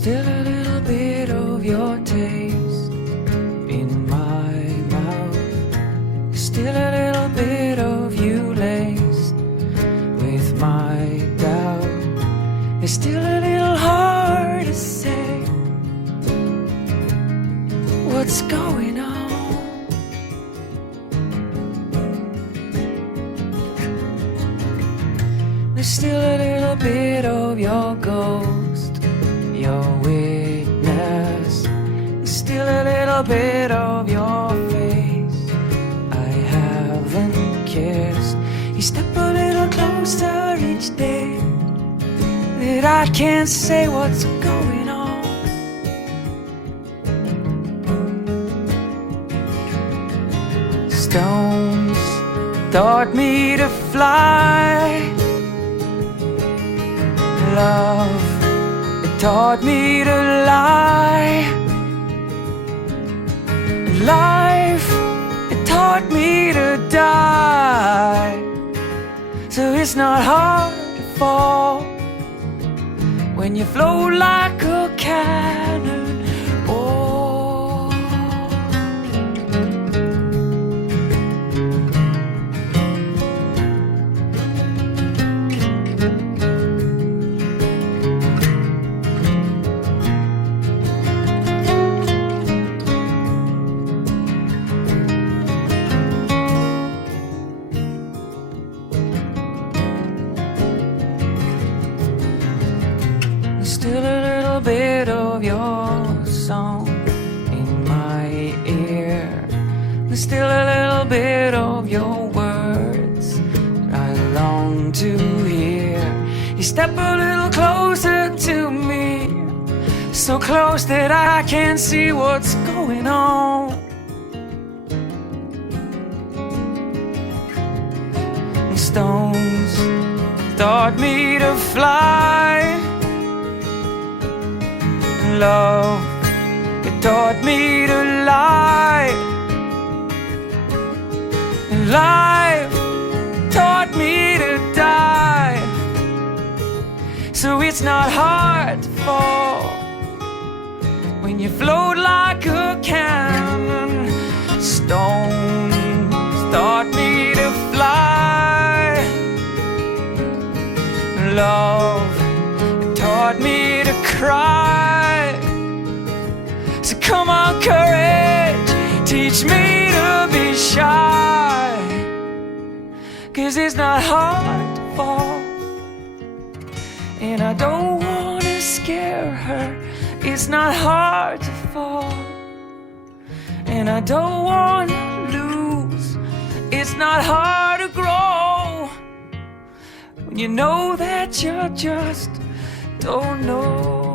Still a little bit of your taste in my mouth. Still a little bit of you laced with my doubt. It's still a little hard to say what's going on. There's still a little bit of your ghost, your witness. There's still a little bit of your face I haven't kissed. You step a little closer each day, that I can't say what's going on. Stones taught me to fly. Love, it taught me to lie. Life, it taught me to die. So it's not hard to fall when you float like a cannon. Oh. Still a little bit of your song in my ear. There's still a little bit of your words that I long to hear. You step a little closer to me, so close that I can't see what's going on. And stones taught me to fly. Love, it taught me to lie. And life taught me to die. So it's not hard to fall when you float like a cannon. Stones taught me to fly. Love, it taught me to cry. So come on, courage, teach me to be shy. 'Cause it's not hard to fall, and I don't wanna scare her. It's not hard to fall, and I don't wanna lose. It's not hard to grow when you know that you just don't know.